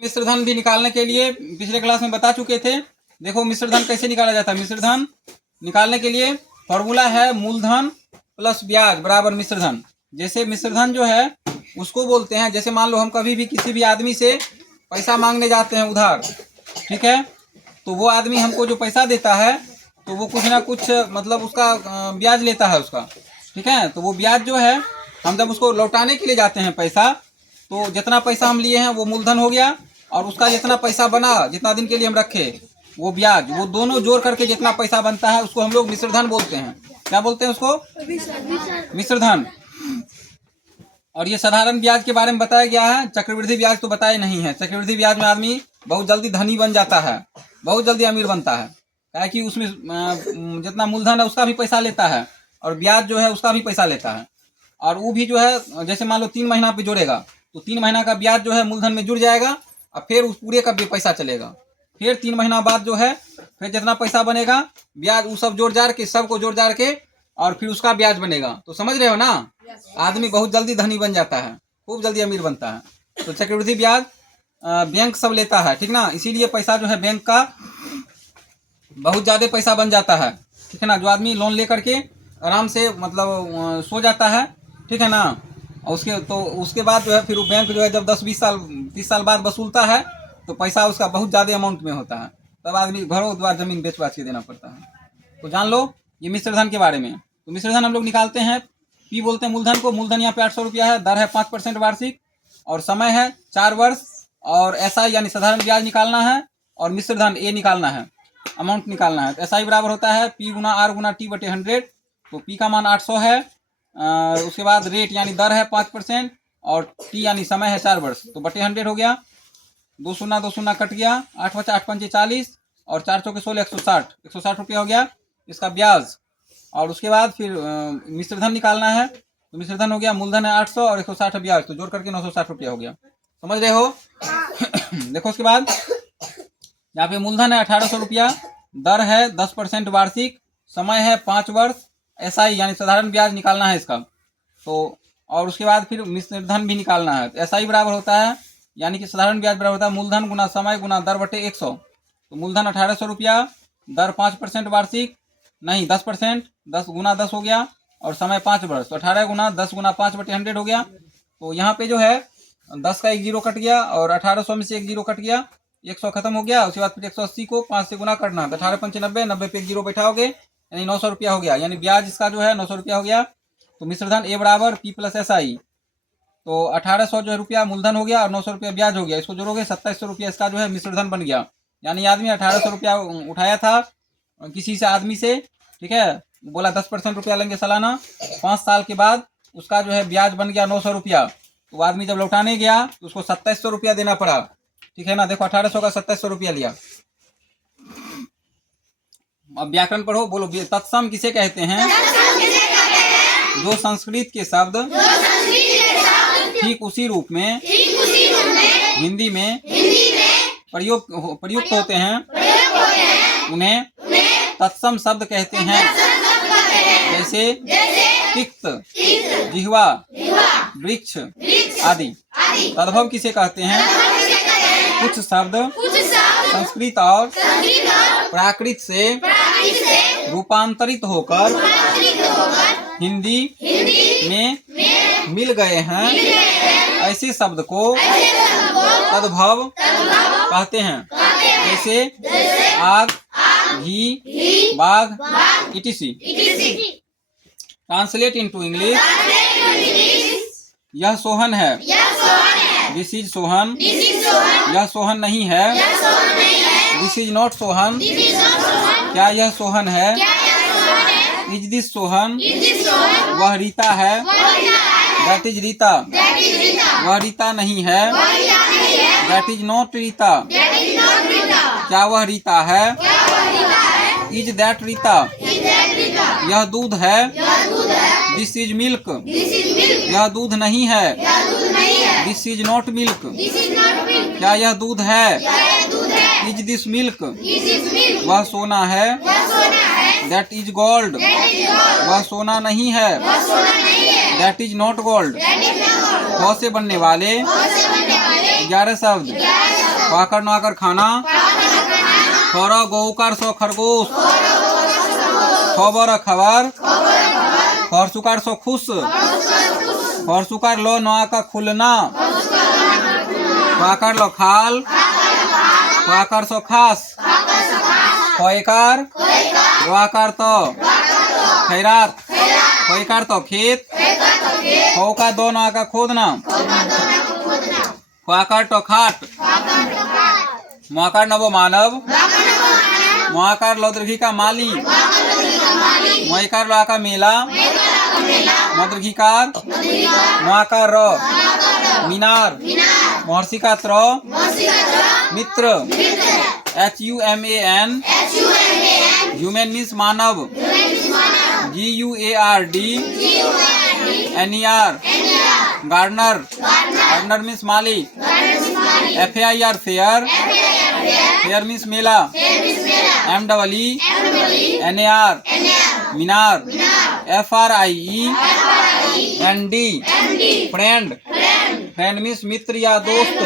मिश्र धन भी निकालने के लिए पिछले क्लास में बता चुके थे। देखो मिश्र धन कैसे निकाला जाता है। मिश्र धन निकालने के लिए फॉर्मूला है मूलधन प्लस ब्याज बराबर मिश्र धन। जैसे मिश्र धन जो है उसको बोलते हैं, जैसे मान लो हम कभी भी किसी भी आदमी से पैसा मांगने जाते हैं उधार, ठीक है, तो वो आदमी हमको जो पैसा देता है तो वो कुछ ना कुछ मतलब उसका ब्याज लेता है उसका, ठीक है। तो वो ब्याज जो है हम जब उसको लौटाने के लिए जाते हैं पैसा, तो जितना पैसा हम लिए हैं वो मूलधन हो गया और उसका जितना पैसा बना, जितना दिन के लिए हम रखे वो ब्याज, वो दोनों जोड़ करके जितना पैसा बनता है उसको हम लोग मिश्र धन बोलते हैं। क्या बोलते हैं उसको? मिश्र धन। और ये साधारण ब्याज के बारे में बताया गया है, चक्रवृद्धि ब्याज तो बताया नहीं है। चक्रवृद्धि ब्याज में आदमी बहुत जल्दी धनी बन जाता है, बहुत जल्दी अमीर बनता है, क्या कि उसमें जितना मूलधन है उसका भी पैसा लेता है और ब्याज जो है उसका भी पैसा लेता है। और वो भी जो है जैसे मान लो 3 महीना पे जोड़ेगा तो 3 महीना का ब्याज जो है मूलधन में जुड़ जाएगा और फिर उस पूरे का भी पैसा चलेगा। फिर 3 महीना बाद जो है फिर जितना पैसा बनेगा ब्याज वो सब जोड़ जाड़ के, सबको जोड़ जाड़ के और फिर उसका ब्याज बनेगा। तो समझ रहे हो ना, आदमी बहुत जल्दी धनी बन जाता है, खूब जल्दी अमीर बनता है। तो चक्रवृद्धि ब्याज बैंक सब लेता है, ठीक ना, इसीलिए पैसा जो है बैंक का बहुत ज़्यादा पैसा बन जाता है, ठीक है ना। जो आदमी लोन ले करके आराम से मतलब सो जाता है, ठीक है ना, और उसके बाद जो है फिर वो बैंक जो है जब 10-20 साल 30 साल बाद वसूलता है तो पैसा उसका बहुत ज़्यादा अमाउंट में होता है, तब आदमी घरों द्वार जमीन बेच बाच के देना पड़ता है। तो जान लो ये मिश्र धन के बारे में। तो मिश्र धन हम लोग निकालते हैं, पी बोलते हैं मूलधन को। मूलधन यहाँ पे 800 रुपया है, दर है 5% वार्षिक और समय है 4 वर्ष और SI यानी साधारण ब्याज निकालना है और मिश्र धन ए निकालना है, अमाउंट निकालना है। तो SI बराबर होता है P गुना R गुना T बटे 100। तो P का मान 800 है, उसके बाद रेट यानी दर है 5% और T यानी समय है 4 वर्ष, तो बटे 100 हो गया। 2 शून्य कट गया, 8 बचा 8 पंचे 40 और 4 चौके 16 160 रुपया हो गया इसका ब्याज। और उसके बाद फिर मिश्र धन निकालना है। तो मिश्र धन हो गया, मूलधन है 800 और 160 ब्याज, तो जोड़ करके 960 रुपया हो गया। समझ रहे हो? देखो उसके बाद यहाँ पे मूलधन है 1800 रुपया, दर है 10% वार्षिक, समय है 5 वर्ष, SI यानी साधारण ब्याज निकालना है इसका। तो और उसके बाद फिर मिश्र धन भी निकालना है। तो SI बराबर होता है यानी कि साधारण ब्याज बराबर होता है मूलधन गुना समय गुना दर बटे 100। तो मूलधन 1800 रुपया, दर 5% वार्षिक, नहीं 10%, 10 गुना 10 हो गया और समय 5 वर्ष, तो 18 गुना 10 गुना 5 बटे 100 हो गया। तो यहाँ पे जो है 10 का 1 जीरो कट गया और 1800 में से 1 जीरो कट गया, 100 खत्म हो गया। उसके बाद फिर 180 को 5 से गुना करना, तो 18 पंचे 90, 90 पे 1 जीरो बैठाओगे यानी 900 रुपया हो गया, यानी ब्याज इसका जो है 900 रुपया हो गया। तो मिश्र धन ए बराबर P प्लस SI, तो 1800 जो है रुपया मूलधन हो गया और 900 रुपया ब्याज हो गया, इसको जोड़ोगे 2700 रुपया इसका जो है मिश्र धन बन गया। यानी आदमी 1800 रुपया उठाया था किसी से आदमी से, ठीक है, बोला 10% रुपया लेंगे सालाना, 5 साल के बाद उसका जो है ब्याज बन गया 900 रुपया। तो आदमी जब लौटाने गया तो उसको 2700 रुपया देना पड़ा, ठीक है ना। देखो 1800 का 2700 रुपया लिया। अब व्याकरण पढ़ो, बोलो तत्सम किसे कहते हैं? जो संस्कृत के शब्द ठीक उसी रूप में हिंदी में प्रयुक्त होते हैं उन्हें तत्सम शब्द कहते हैं। जैसे तिक्त, जिह्वा, वृक्ष आदि। तद्भव किसे कहते हैं? कुछ शब्द संस्कृत और प्राकृत से रूपांतरित होकर हिंदी में मिल गए हैं, ऐसे शब्द को तद्भव कहते हैं। जैसे आग, घी, बाघ, etc. ट्रांसलेट इनटू इंग्लिश, यह सोहन है, दिस इज सोहन, यह सोहन नहीं है, दिस इज नॉट सोहन, क्या यह सोहन है, इज दिस सोहन, वह रीता है, दैट इज रीता, वह रीता नहीं है, दैट इज नॉट रीता, क्या वह रीता है, इज दैट रीता, यह दूध है, दिस इज मिल्क, यह दूध नहीं है, दिस इज नॉट मिल्क, क्या यह दूध है, इज दिस मिल्क, वह सोना है, दैट इज गोल्ड, वह सोना नहीं है, दैट इज नॉट गोल्ड। ख से बनने वाले 11 शब्द क्वाकर नौकर खाना, खर गौकार सो खरगोश, खबर खबर, खरसुकार सो खुश, खरसुकार लो नौका खुलना, क्वाकर लो खाल, क्वाकर सो खास, खयकार वाकार तो खैरात, खयकार तो खेत, खौका दो नौका खोदना, क्वाकर तो खाट, मकार नवो मानव, महाकार लौद्रघी का माली, मयकार ला का मेला, मद्रघीकार महाकार र मीनार, महर्षि का त्र मित्र, HUMAN ह्यूमन मीन्स मानव, GUARD NER gardener, gardener means माली, FAIR फेयर, फेयर मीन्स मेला, MEE NAR मीनार, FRIEND फ्रेंड, फ्रेंड मीन्स मित्र या दोस्त,